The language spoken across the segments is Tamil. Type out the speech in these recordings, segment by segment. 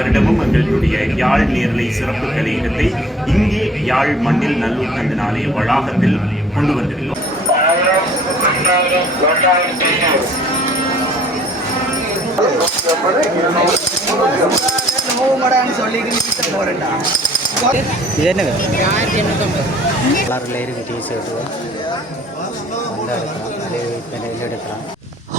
வருடமும் எங்களுடைய யாழ் நேரலை சிறப்பு கலையகத்தை இங்கே யாழ் மண்ணில் நல்லூர் கந்தனாலய வளாகத்தில் கொண்டு வந்திருக்கிறோம்.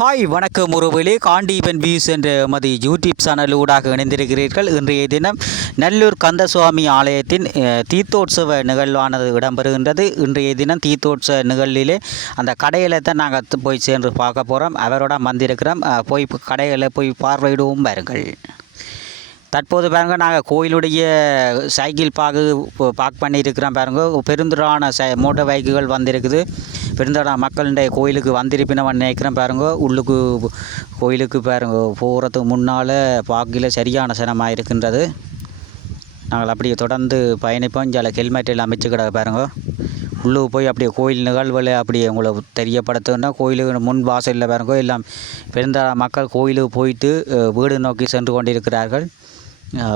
ஹாய் வணக்கம் உறவுகளே, காண்டீபன் வியூஸ் என்ற எமது யூடியூப் சேனல் ஊடாக இணைந்திருக்கிறீர்கள். இன்றைய தினம் நல்லூர் கந்தசுவாமி ஆலயத்தின் தீர்த்தோற்சவ நிகழ்வானது இடம்பெறுகின்றது. இன்றைய தினம் தீர்த்தோற்சவ நிகழ்விலே அந்த கடையில் தான் நாங்கள் போய் சென்று பார்க்க போகிறோம். அவரோட வந்திருக்கிறோம். போய் கடைகளை போய் பார்வையிடுவோம் பாருங்கள். தற்போது பாருங்க, நாங்கள் கோயிலுடைய சைக்கிள் பார்க் பண்ணியிருக்கிறோம் பாருங்க. பெருந்திரான மோட்டர் பைக்குகள் வந்திருக்குது. பெருந்திரான மக்களுடைய கோயிலுக்கு வந்திருப்பினவன் நினைக்கிறேன் பாருங்க. உள்ளுக்கு கோயிலுக்கு பாருங்க போகிறதுக்கு முன்னால் பார்க்கில் சரியான சனமாக இருக்கின்றது. நாங்கள் அப்படியே தொடர்ந்து பயணிப்போம். இங்கே ஹெல்மெட் எல்லாம் அமைச்சு கிடக்க பாருங்க. உள்ளுக்கு போய் அப்படியே கோயில் நிகழ்வுகளை அப்படியே உங்களை தெரியப்படுத்துன்னா, கோயிலுக்கு முன் வாசலில் பாருங்க எல்லாம் பெருந்திரான மக்கள் கோயிலுக்கு போயிட்டு வீடு நோக்கி சென்று கொண்டிருக்கிறார்கள்.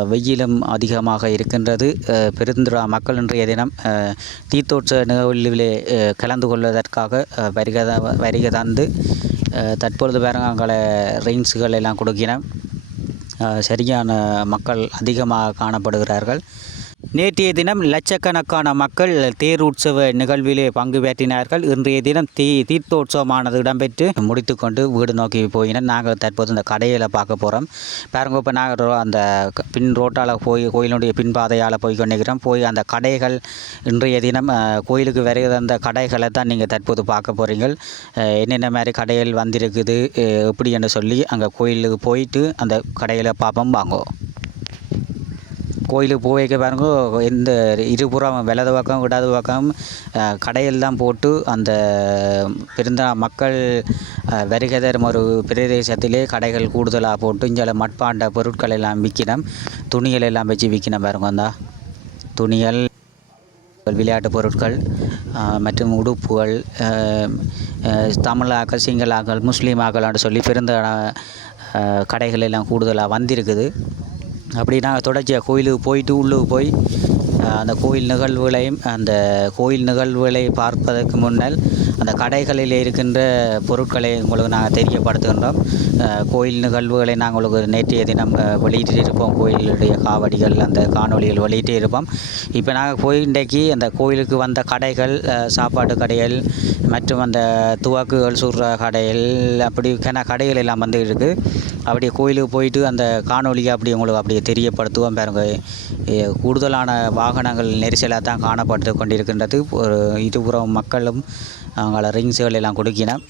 வெயிலும் அதிகமாக இருக்கின்றது. பெருந்திரா மக்கள் இன்றைய தினம் தீர்த்தோற்சவ நிகழ்விலே கலந்து கொள்வதற்காக வருகை தந்து தற்பொழுது பாருங்க அங்கே ரெயின்ஸுகள் எல்லாம் கொடுக்கினோம். சரியான மக்கள் அதிகமாக காணப்படுகிறார்கள். நேற்றைய தினம் லட்சக்கணக்கான மக்கள் தேர் உற்சவ நிகழ்விலே பங்கு பெற்றினார்கள். இன்றைய தினம் தீர்த்தோற்சவமானது இடம்பெற்று முடித்துக்கொண்டு வீடு நோக்கி போயினர். நாங்கள் தற்போது இந்த கடையில் பார்க்க போகிறோம் பாருங்க. இப்போ நாங்கள் அந்த பின் ரோட்டால் போய் கோயிலுடைய பின்பாதையால் போய் கொண்டிருக்கிறோம். போய் அந்த கடைகள் இன்றைய தினம் கோயிலுக்கு வருகிற அந்த கடைகளை தான் நீங்கள் தற்போது பார்க்க போகிறீங்கள். என்னென்ன மாதிரி கடைகள் வந்திருக்குது எப்படி என்று சொல்லி அங்கே கோயிலுக்கு போயிட்டு அந்த கடையில் பார்ப்போம் வாங்கோ. கோயிலுக்கு போய்க்க பாருங்க, இந்த இருபுறம் வலது பக்கம் இடது பக்கம் கடையில் தான் போட்டு அந்த பெருந்தா மக்கள் வருகை தரும் ஒரு பிரதேசத்திலே கடைகள் கூடுதலாக போட்டு இங்கே மட்பாண்ட பொருட்கள் எல்லாம் விற்கணும். துணிகள் எல்லாம் வச்சு விற்கணும் பாருங்க. அந்த துணிகள், விளையாட்டு பொருட்கள் மற்றும் உடுப்புகள், தமிழாக்கள், சிங்களாக்கள், முஸ்லீமாக்கள்னு சொல்லி பெருந்த கடைகள் எல்லாம் கூடுதலாக வந்திருக்குது. அப்படி நாங்கள் தொடர்ச்சியாக கோயிலுக்கு போயிட்டு உள்ளுக்கு போய் அந்த கோயில் நிகழ்வுகளை பார்ப்பதற்கு முன்னால் அந்த கடைகளில் இருக்கின்ற பொருட்களை உங்களுக்கு நாங்கள் தெரியப்படுத்துகின்றோம். கோயில் நிகழ்வுகளை நாங்கள் உங்களுக்கு நேற்றைய தினம் வெளியிட்டு இருப்போம். கோயிலுடைய காவடிகள் அந்த காணொலிகள் வெளியிட்டு இருப்போம். இப்போ நாங்கள் போய் இன்றைக்கு அந்த கோயிலுக்கு வந்த கடைகள், சாப்பாட்டு கடைகள் மற்றும் அந்த துவாக்குகள் சுடுற கடைகள், அப்படி கடைகள் எல்லாம் வந்து இருக்குது. அப்படியே கோயிலுக்கு போயிட்டு அந்த காணொலியை அப்படி உங்களுக்கு அப்படியே தெரியப்படுத்துவோம் பாருங்க. கூடுதலான வாகனங்கள் நெரிசலாக தான் காணப்பட்டு கொண்டிருக்கின்றது. ஒரு இருபுறம் மக்களும் அவங்கள ரிங்ஸுகள் எல்லாம் கொடுக்கினோம்.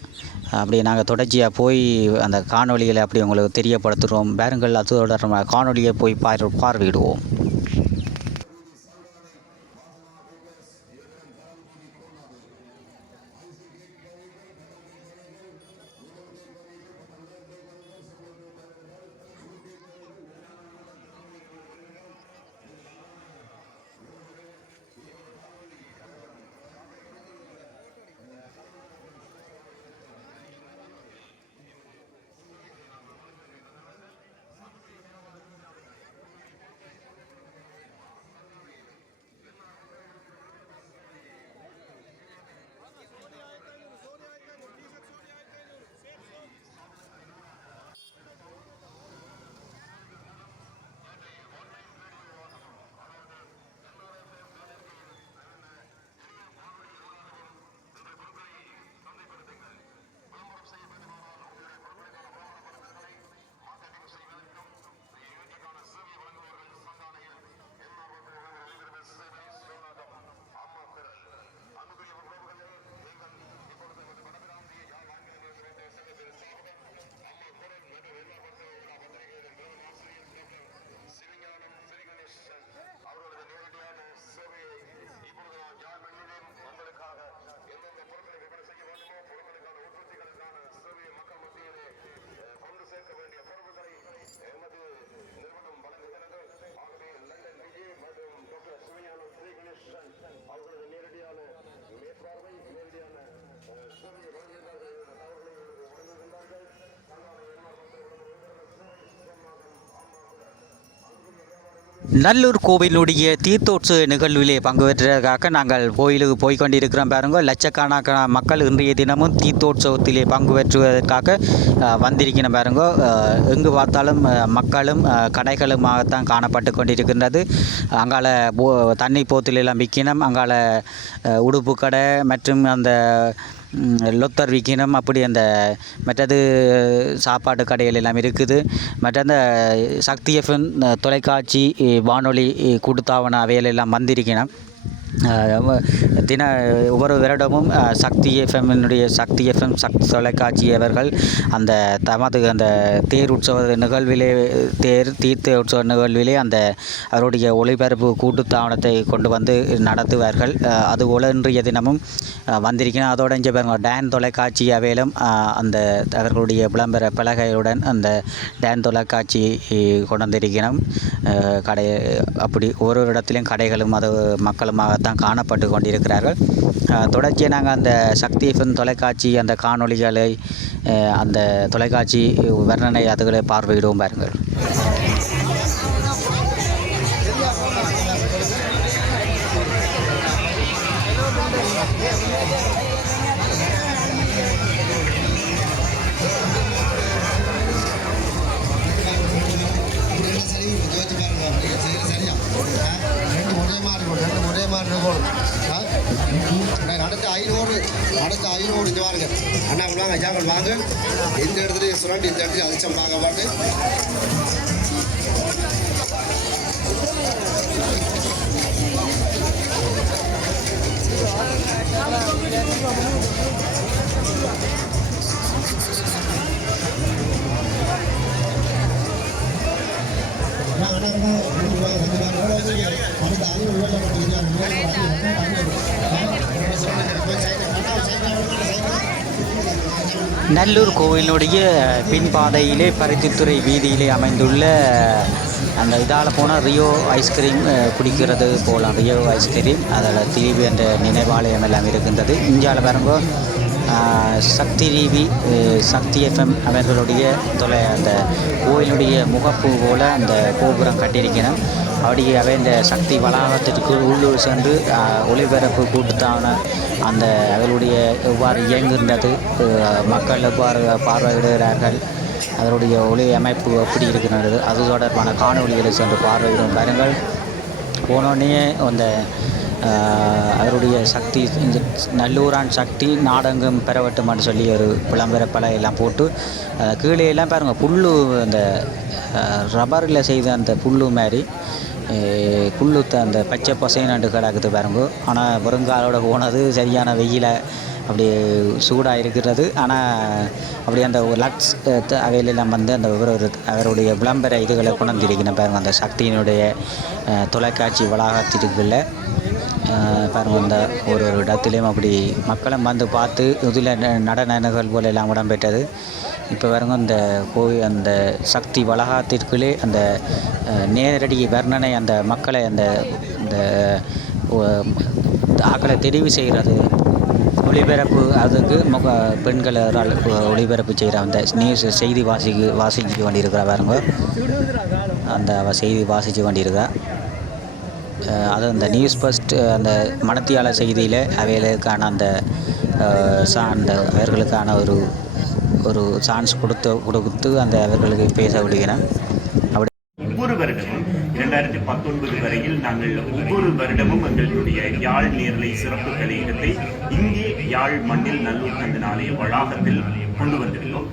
அப்படி நாங்கள் தொடர்ச்சியாக போய் அந்த காணொலிகளை அப்படி உங்களுக்கு தெரியப்படுத்துகிறோம் பாருங்கள். அதோட காணொலியை போய் பார்வையிடுவோம். நல்லூர் கோவிலுடைய தீர்த்தோற்சவ நிகழ்விலே பங்கு பெற்றதற்காக நாங்கள் கோயிலுக்கு போய் கொண்டிருக்கிறோம் பாருங்க. லட்சக்கணக்கான மக்கள் இன்றைய தினமும் தீர்த்தோற்சவத்திலே பங்கு பெற்றுவதற்காக வந்திருக்கணும் பாருங்க. எங்கு பார்த்தாலும் மக்களும் கடைகளுமாகத்தான் காணப்பட்டு கொண்டிருக்கின்றது. அங்கால தண்ணி போத்தில் எல்லாம் விற்கணும், அங்கால உடுப்பு கடை மற்றும் அந்த லொத்தர் விற்கணும், அப்படி அந்த மற்றது சாப்பாட்டு கடைகள் எல்லாம் இருக்குது. மற்ற அந்த சக்தி எஃப்எம் தொலைக்காட்சி வானொலி கொடுத்தாவன அவையெல்லாம் வந்திருக்கணும். ஒவ்வொரு வருடமும் சக்தி எஃப்எம்னுடைய சக்தி தொலைக்காட்சி அவர்கள் அந்த தமது அந்த தேர் உற்சவ நிகழ்விலே தீர்த்த உற்சவ நிகழ்விலே அந்த அவருடைய ஒளிபரப்பு கூட்டுத்தாவனத்தை கொண்டு வந்து நடத்துவார்கள். அதுபோல் இன்றைய தினமும் வந்திருக்கணும். அதோட இங்கே பாருங்க, டான் தொலைக்காட்சி அவையிலும் அந்த அவர்களுடைய விளம்பர பலகையுடன் அந்த டான் தொலைக்காட்சி கொண்டு வந்திருக்கணும். கடை அப்படி ஒரு இடத்துலையும் கடைகளும் அது மக்களுமாக தான் காணப்பட்டு கொண்டிருக்கிறார்கள். தொடர்ச்சியாக நாங்கள் அந்த சக்தி எஃப்எம் தொலைக்காட்சி அந்த காணொளிகளை அந்த தொலைக்காட்சி வர்ணனை அதுகளை பார்வையிடுவோம் பாருங்கள். அடுத்த 500 இங்கே வாருங்க. அண்ணா வாங்க, ஐயாக்கள் வாங்க. இந்த இடத்துல சுரண்டி இந்த இடத்துல அதிர்ச்சம் பார்க்க பாட்டு. நல்லூர் கோவிலுடைய பின்பாதையிலே பருத்தித்துறை வீதியிலே அமைந்துள்ள அந்த இதால் போனால் ரியோ ஐஸ்கிரீம் குடிக்கிறது போகலாம். ரியோ ஐஸ்கிரீம் அதில் தீவி என்ற நினைவாலயம் எல்லாம் இருக்கின்றது. இந்தியாவில் பாருங்க, சக்தி டிவி சக்தி எஃப்எம் அவர்களுடைய அந்த கோயிலுடைய முகப்பு போல் அந்த கோபுரம் கட்டியிருக்கணும். அப்படியே அவை இந்த சக்தி வளாகத்திற்கு உள்ளூர் சென்று ஒளிபரப்பு கூட்டுத்தான அந்த அவர்களுடைய எவ்வாறு இயங்குகின்றது, மக்கள் எவ்வாறு பார்வையிடுகிறார்கள், அதனுடைய ஒளி அமைப்பு எப்படி இருக்கின்றது, அது தொடர்பான காணொலிகளை சென்று பார்வையிடும் பாருங்கள். போனோடனே அந்த அவருடைய சக்தி இந்த நல்லூரான் சக்தி நாடகம் பெறவட்டுமான்னு சொல்லி ஒரு விளம்பர எல்லாம் போட்டு கீழே எல்லாம் பாருங்கள், புல்லு அந்த ரப்பரில் செய்த அந்த புல்லு மாதிரி புல்லு அந்த பச்சை பசைனாண்டு கிடக்குது பாருங்க. ஆனால் வருங்காலோட போனது சரியான வெயில அப்படி சூடாக இருக்கிறது. ஆனால் அப்படி அந்த லட்ஸ் அவையிலெல்லாம் வந்து அந்த அவருடைய விளம்பர இதுகளை கொண்டிருக்கணும் பாருங்கள். அந்த சக்தியினுடைய தொலைக்காட்சி வளாகத்திற்குள்ள பாருங்கள், இந்த ஒரு இடத்துலையும் அப்படி மக்களும் வந்து பார்த்து இதில் நடன நிகழ்வுகள் எல்லாம் இடம்பெற்றது. இப்போ பாருங்க, இந்த கோயில் அந்த சக்தி வளாகத்திற்குள்ளே அந்த நேரடி வர்ணனை அந்த மக்களை அந்த இந்த ஆக்களை தெரிவு செய்கிறது ஒளிபரப்பு, அதுக்கு பெண்களால் ஒளிபரப்பு செய்கிற அந்த நியூஸ் செய்தி வாசிக்க வேண்டியிருக்கிற பாருங்க. அந்த செய்தி வாசிக்க வேண்டியிருக்கிறா அது அந்த நியூஸ் ஃபர்ஸ்ட் அந்த மணத்தியாள செய்தியில் அவைகளுக்கான அந்த அவர்களுக்கான ஒரு சான்ஸ் கொடுத்து அந்த அவர்களுக்கு பேச விடுகிறேன். அப்படி ஒவ்வொரு வருடமும் 2019 வரையில் நாங்கள் ஒவ்வொரு வருடமும் எங்களுடைய யாழ் நேரலை சிறப்பு கலையகத்தை இங்கே யாழ் மண்ணில் நல்லூர் கந்தனாலய வளாகத்தில் கொண்டு வந்திருக்கிறோம்.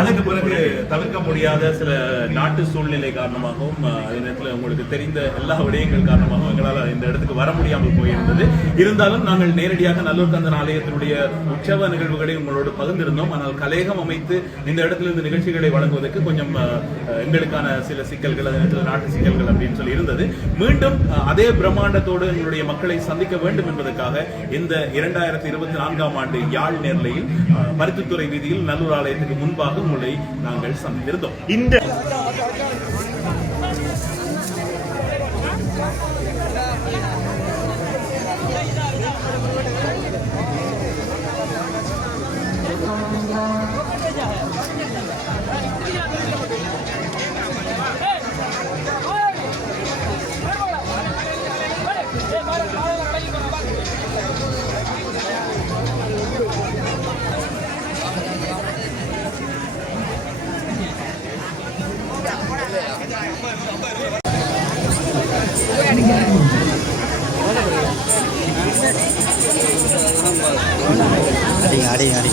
அதுக்கு பிறகு தவிர்க்க முடியாத சில நாட்டு சூழ்நிலை காரணமாகவும் அதே நேரத்தில் உங்களுக்கு தெரிந்த எல்லா விடயங்கள் காரணமாகவும் எங்களால் இந்த இடத்துக்கு வர முடியாமல் போயிருந்தது. இருந்தாலும் நாங்கள் நேரடியாக நல்லூர் கந்தன் ஆலயத்தினுடைய உற்சவ நிகழ்வுகளை உங்களோடு பகிர்ந்திருந்தோம். ஆனால் கலையகம் அமைத்து இந்த இடத்துல இந்த நிகழ்ச்சிகளை வழங்குவதற்கு கொஞ்சம் எங்களுக்கான சில சிக்கல்கள், அதே நேரத்தில் நாட்டு சிக்கல்கள் அப்படின்னு சொல்லி இருந்தது. மீண்டும் அதே பிரம்மாண்டத்தோடு எங்களுடைய மக்களை சந்திக்க வேண்டும் என்பதற்காக இந்த 2024ஆம் ஆண்டு யாழ் நேரலையில் பருத்தித்துறை வீதியில் நல்லூர் ஆலயத்துக்கு முன்பாக உங்களை நாங்கள் சந்தித்திருந்தோம். இந்த அடி அடி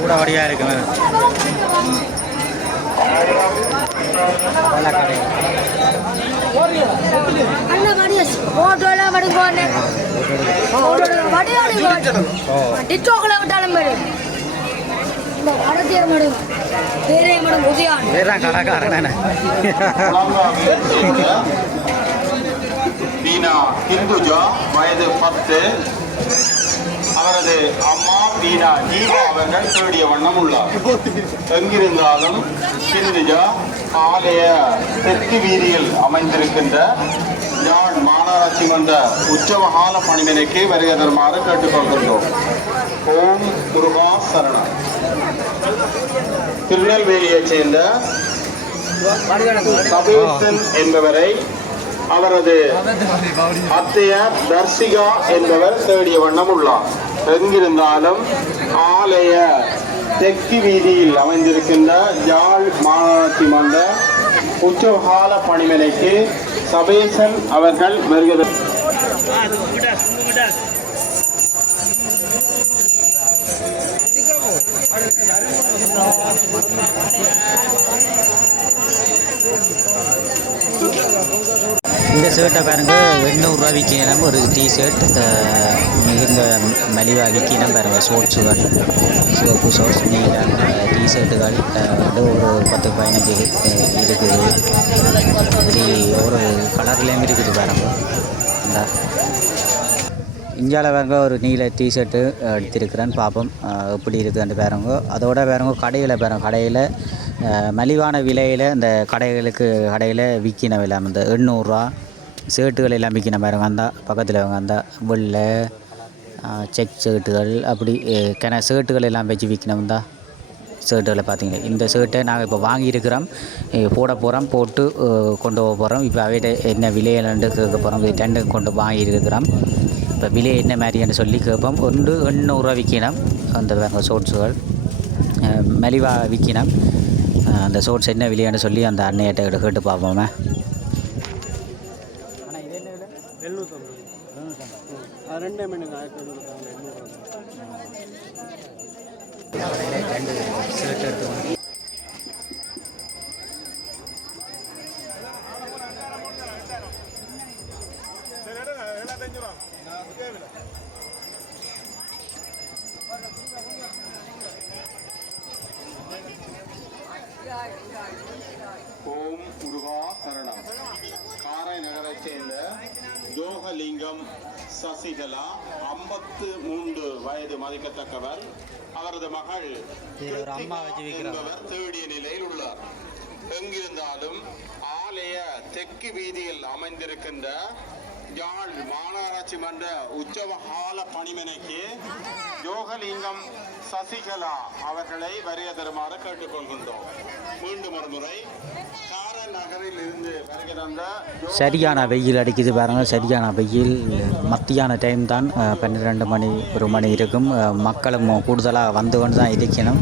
கூட வடியாக இருக்குங்க அண்ணா மடியஸ் போட்டோல வடுகோனே போட்டோல வடியோல டிக்டாக்ல விட்டாலும் மேடு இந்த கடத்தியர் மேடு வேறே மேடு உதயான் வேற கடைக்காரன் பீனா ஹிந்துஜா வயது 10 அவரது அம்மா பீனா ஜீவா அவர்கள் தேடிய வண்ணம் உள்ளார். எங்கிருந்தாலும் ஹிந்துஜா ஆலய தெற்கு வீதியில் அமைந்திருக்கின்ற யாழ் மாநகராட்சி மன்ற உற்சவகால பணிமனைக்கு வருகை தருமாறு கேட்டுக்கொள்கின்றோம். ஓம் முருகா சரணம். திருநெல்வேலியைச் சேர்ந்த சபேசன் என்பவரை அவரது அத்தையார் தர்சிகா என்பவர் தேடிய வண்ணம் உள்ளார். எங்கிருந்தாலும் ஆலய தெற்கு வீதியில் அமைந்திருக்கின்ற யாழ் மாநகராட்சி மன்ற உற்சவகால பணிமனைக்கு சபேசன் அவர்கள் வருகிறார். இந்த ஷர்ட்டை பாருங்க 800 விற்கணும். ஒரு டிஷர்ட் மிகுந்த மலிவாக விற்கணும் பாருங்கள். ஷோர்ட்ஸுகள் சிவப்பு ஷோர்ட்ஸ் நீளம் டிஷர்ட்டுகள் ஒரு 10-15 இருக்குது. இப்படி ஒரு கலர்லேயும் இருக்குது பாருங்க. இந்த இந்தியாவில் பாருங்க ஒரு நீல டிஷர்ட்டு எடுத்திருக்கிறேன்னு பார்ப்போம் எப்படி இருக்குதுன்னு பாருங்க. அதோட பாருங்க கடையில் பாருங்க. கடையில் மலிவான விலையில் இந்த கடையில் விற்கின விலை இந்த 800 ஷர்ட்டுகள் எல்லாம் விற்கின பாருங்க. அந்த பக்கத்தில் அந்த வெள்ளை செக் ஷர்ட்டுகள் அப்படி ஷர்ட்டுகள் எல்லாம் வச்சு விற்கணும். தான் ஷர்ட்டுகளை பார்த்தீங்கன்னா இந்த ஷர்ட்டை நாங்கள் இப்போ வாங்கியிருக்கிறோம், போட போகிறோம், போட்டு கொண்டு போக போகிறோம். இப்போ அவைகிட்ட என்ன விலையிலண்டு கேட்க போகிறோம். இது 2 கொண்டு வாங்கியிருக்கிறோம். இப்போ விலை என்ன மாதிரின்னு சொல்லி கேட்போம். 800 விற்கணும் அந்த ஷோர்ட்ஸுகள் மலிவாக விற்கணும். அந்த ஷோர்ட்ஸ் என்ன விலையான்னு சொல்லி அந்த அன்னையிட்ட கேட்டு பார்ப்போமே. ஷர்ட் எடுத்து ஓம் முருகா சரணம். காரை நகரைச் சேர்ந்த ஜோகலிங்கம் சசிகலா 53 வயது மதிக்கத்தக்கவர். அவரது மகள் என்பவர் தேடிய நிலையில் உள்ளார். எங்கிருந்தாலும் ஆலய தெற்கு வீதியில் அமைந்திருக்கின்ற யாழ் மாநகராட்சி மன்ற உற்சவகால பணிமனைக்கு யோகலிங்கம் சசிகலா அவர்களை வருகை தருமாறு கேட்டுக்கொள்கின்றோம். மீண்டும் ஒரு முறை நகரில் இருந்து வருகை தந்த சரியான வெயில் அடிக்குது பாருங்க. சரியான வெயில். மத்தியான டைம் தான் 12 மணி 1 மணி இருக்கும். மக்களும் கூடுதலாக வந்து தான் இருக்கணும்.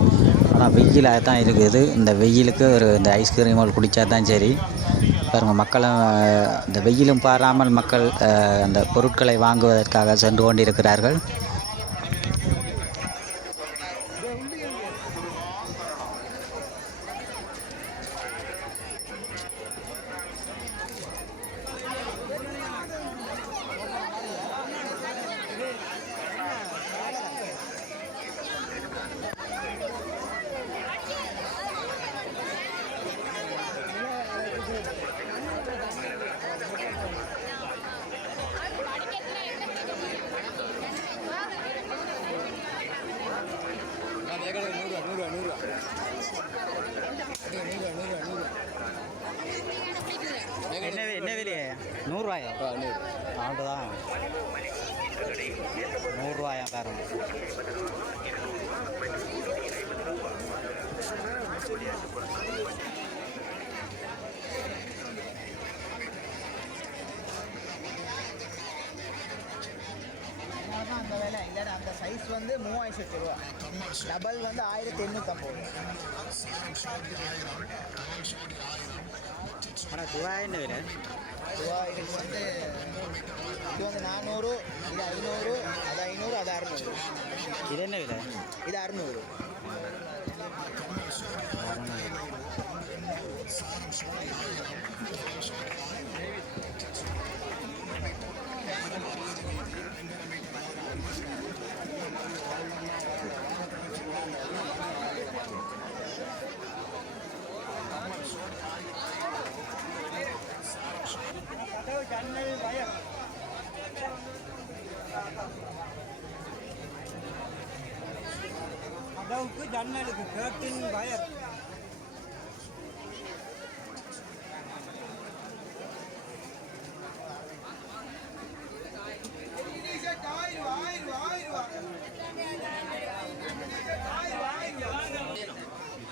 ஆனால் வெயிலாக தான் இருக்குது. இந்த வெயிலுக்கு இந்த ஐஸ்கிரீம்கள் குடித்தா தான் சரி. பாருங்கள் மக்களும் இந்த வெயிலும் பாராமல் மக்கள் அந்த பொருட்களை வாங்குவதற்காக சென்று கொண்டிருக்கிறார்கள். 100 தான் 100 பாருங்க. அந்த விலை இல்லை அந்த சைஸ் வந்து 3000 ரூபா, டபுள் வந்து 1850. ஆனால் துவா என்ன விலை? ரூபா இதுக்கு வந்து இது வந்து 400, இது 500, அது 500, அது 600. இது என்ன விலை? இது 600. கதவுக்கு ஜன்னலுக்கு கேட்டின் வயர்.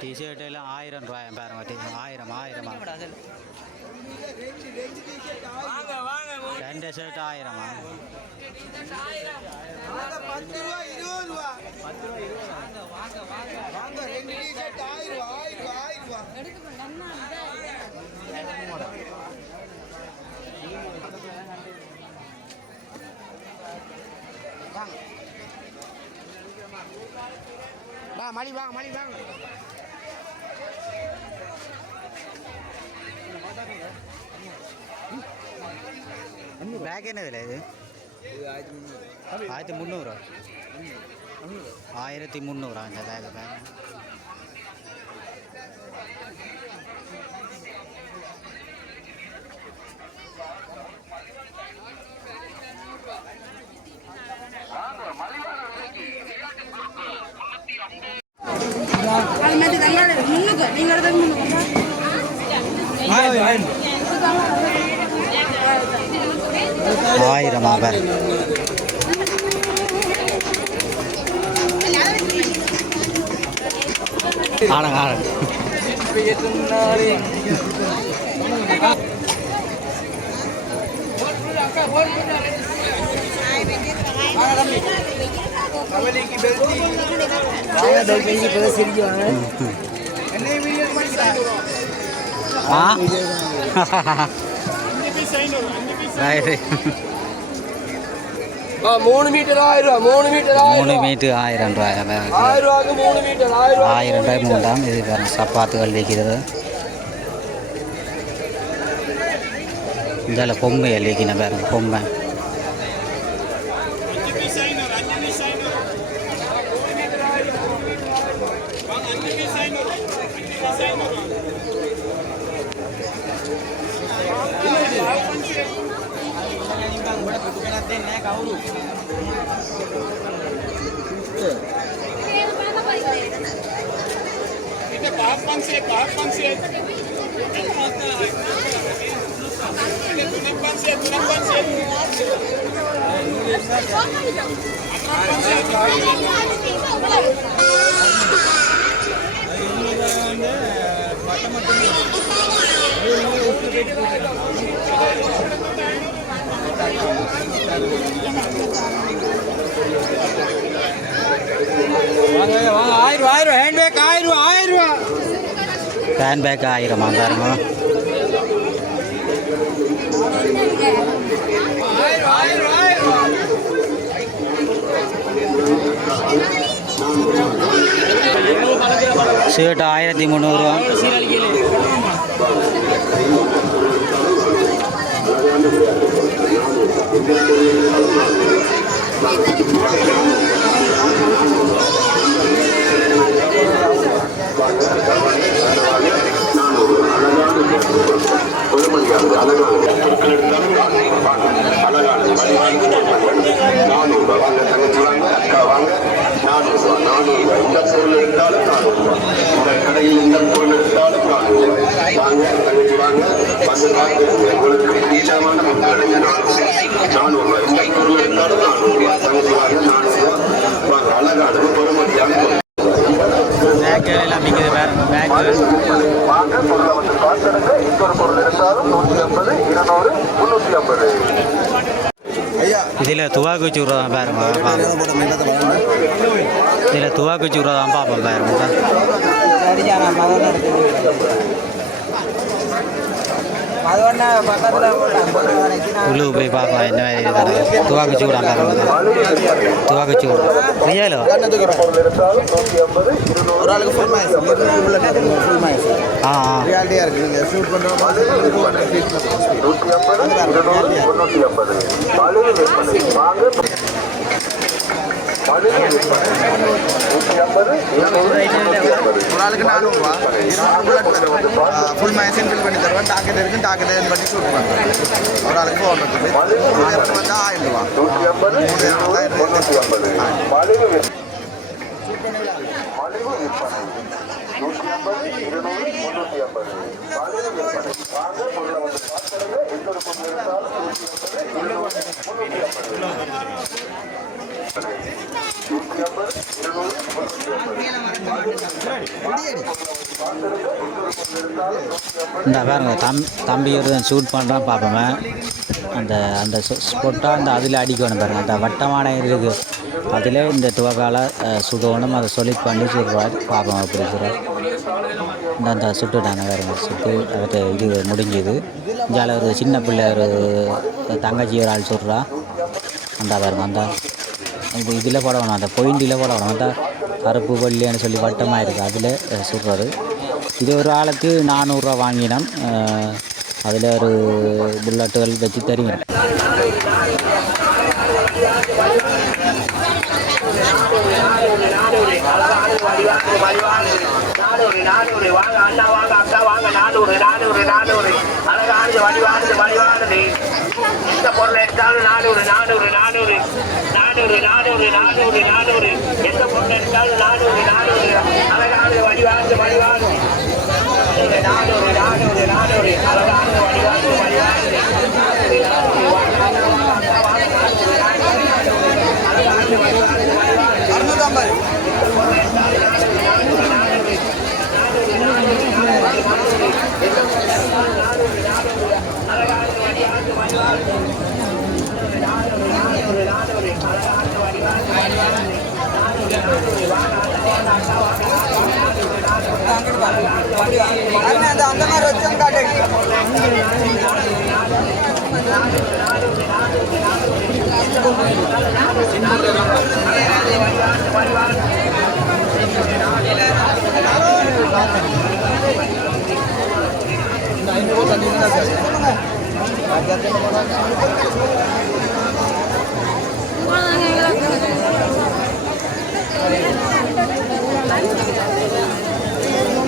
டிஷர்ட் எல்லாம் 1000 ரூபாய் பாருங்க. 1000 2 ஷர்ட் 1000. 10 ரூபா 20 ரூபா. 10 ரூபா 20 வாங்க 2 டிஷர்ட் 1000 ரூபா. வா மணி வாங்க. பேக் என்ன விலை இது? 1300. 1300 இந்த பேக். ஆயிரம் பாரு. ஆனங்க மூணு மீட்டர் 1000 ரூபா. 3 மீட்டர் 3 மீட்டர் 1000 ரூபாய். 1000 ரூபாய்க்கு 3 மீட்டர் 1000 ரூபாய் மூண்டாம். இது பாருங்க சப்பாத்துகள் வைக்கிறது. இதில் பொம்மை வைக்கணும் பாருங்க. பொம்மை ஹேண்ட்பேக் 1000 பாருங்க. ஷர்ட் 1300 ரூபா. இந்த பொருள் எடுத்தாலும் இந்த கடையில் இந்த பொருள் எடுத்தாலும் வாங்க தங்கச்சி வாங்க வந்து பார்த்து உங்களுக்கு நீச்சமான மக்களை $400 இந்த பொருள் இருந்தாலும் $400 தங்கச்சி வாங்க $400 வாங்க அழகான பொறுமதியான வாங்க பொருளை வந்து பார்த்துடுங்க. இன்னொரு பொருள் இருந்தாலும் 150 200 350. இதில் துவாக்குச்சி விட்றா தான் பாருங்க. இதில் துவாக்குச்சி விட்றா தான் பார்ப்போம் பாருங்க. உள்ளு போய் பார்ப்போம் என்ன மாதிரி இருக்காங்க. துவாக்குச்சி விடா பாருங்க. துவாக்குச்சி விடா ரியாலோ ஒரு ஆளுக்கு ஃபுல் மேட்ச் ஃபுல் மேட்ச் ரியாலிட்டியாக இருக்குது. நீங்கள் ஷூட் ஒரு ஆளுக்கு $400 ஃபுல் மேட்ச் ஃபில் பண்ணி தருவேன். டாக்கெட் இருக்கு, டாக்கெட் பண்ணி ஷூட் பண்ணுறேன். ஒரு ஆளுக்கு $400 வந்து $1000. இந்த பாருங்க தம்பி ஒரு ஷூட் பண்ணுறான் பார்ப்போமே. அந்த அந்த ஸ்பொட்டாக அந்த அதில் அடிக்கணும் பாருங்க. அந்த வட்டமான இருக்குது அதில் இந்த துவக்கால சுடணும். அதை சொலிட் பண்ணி சுடுவார் பார்ப்போம் அப்படி சொல்கிறார். அந்த சுட்டுட்டாங்க பாருங்க. சுட்டு அவர்கிட்ட இது முடிஞ்சுது. இங்கே ஒரு சின்ன பிள்ளை ஒரு தங்கச்சி ஒரு ஆள் சுடுறா. அந்த பாருங்க அந்த இது இதில் போடணும். அந்த பொயிண்டில் போடணும். அந்த கருப்பு வெள்ளின்னு சொல்லி வட்டமாக இருக்குது அதில் சுடுறது. இது ஒரு ஆளுக்கு $400 வாங்கினோம். அதில் ஒரு புல்லட்டுகள் வச்சு தெரியும். இந்த பொருள் எடுத்தாலும் $400 எந்த பொருள் எடுத்தாலும் $400 அழகான வடிவானது $400 அழகான வடிவானது அந்த மாதிரி வச்சோம் காட்டு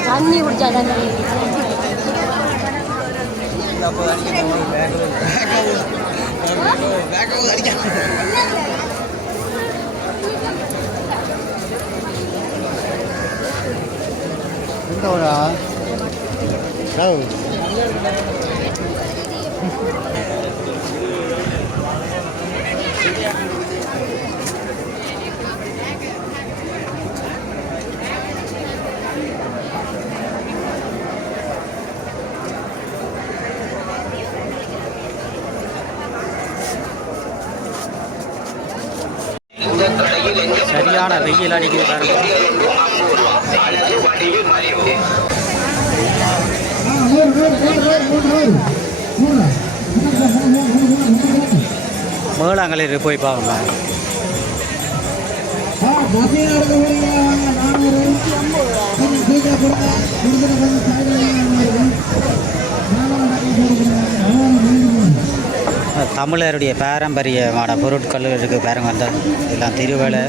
தண்ணி குடிச்சா தண்ணி சரியான வெயில் அடிக்குது பாருங்க. மேலாங்கலையில் போய் பார்ப்போம். தமிழருடைய பாரம்பரியமான பொருட்கள் இருக்குது பாருங்க. அந்த எல்லாம் திருவேலை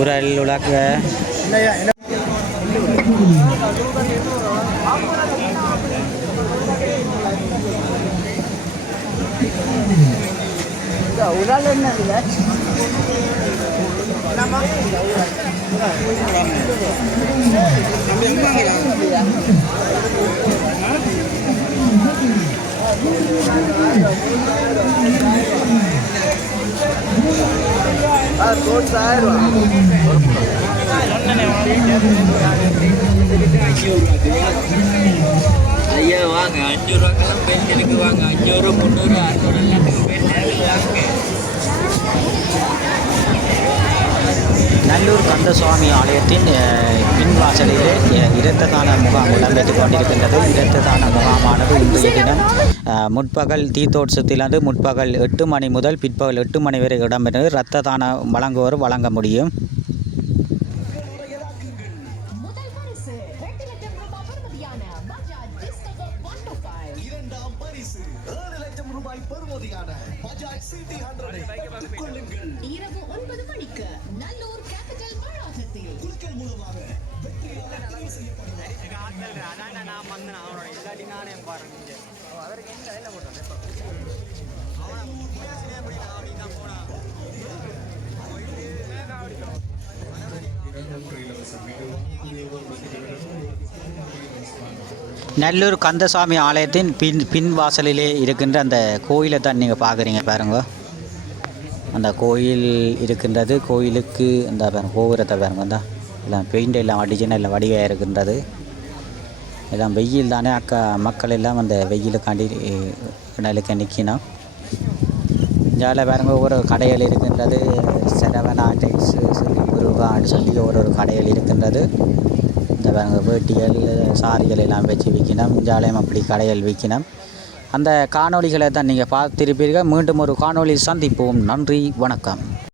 உரல் உலக உடல் என்ன இல்லை கோட்ஸ் 1000 ரூபா ஐயா வாங்க 5 ரூபாய்க்கெல்லாம் பெண்களுக்கு வாங்க 500 300 600 எல்லாத்துக்கும் பெண்களுக்கு வாங்க. நல்லூர் கந்தசுவாமி ஆலயத்தின் பின்வாசலிலே இரத்த தான முகாம் இடம்பெற்றுக் கொண்டிருக்கின்றது. இரத்த தான முகாமானது இன்றைய தினம் முற்பகல் தீர்த்தோற்சவத்திலிருந்து முற்பகல் 8 மணி முதல் பிற்பகல் 8 மணி வரை இடம்பெற்றது. இரத்த தானம் வழங்குவோர் வழங்க முடியும். இரவு 9 மணிக்கு நல்லூர் கேபிட்டல் வளாகத்தில் குலுக்கல் மூலமாக நல்லூர் கந்தசாமி ஆலயத்தின் பின் வாசலிலே இருக்கின்ற அந்த கோயிலை தான் நீங்கள் பார்க்குறீங்க பாருங்க. அந்த கோயில் இருக்கின்றது. கோயிலுக்கு இந்த கோபுரத்தை பாருங்க தான் எல்லாம் பெயிண்ட் எல்லாம் அடிச்சுன்னா எல்லாம் வடிவாக இருக்கின்றது. எல்லாம் வெயில் தானே மக்கள் எல்லாம் அந்த வெயிலுக்காண்டி நிலைக்க நிற்கணும். ஜாலியாக பாருங்க ஒவ்வொரு கடைகள் இருக்கின்றது. சரவணா டெக்ஸ் முருகான்னு சொல்லி ஒரு கடைகள் இருக்கின்றது. இந்த பாருங்க வேட்டிகள் சாரிகள் எல்லாம் வச்சு விற்கணும். ஜாலியம் அப்படி கடைகள் விற்கணும். அந்த காணொளிகளை தான் நீங்கள் பார்த்திருப்பீர்கள். மீண்டும் ஒரு காணொளி சந்திப்போம். நன்றி, வணக்கம்.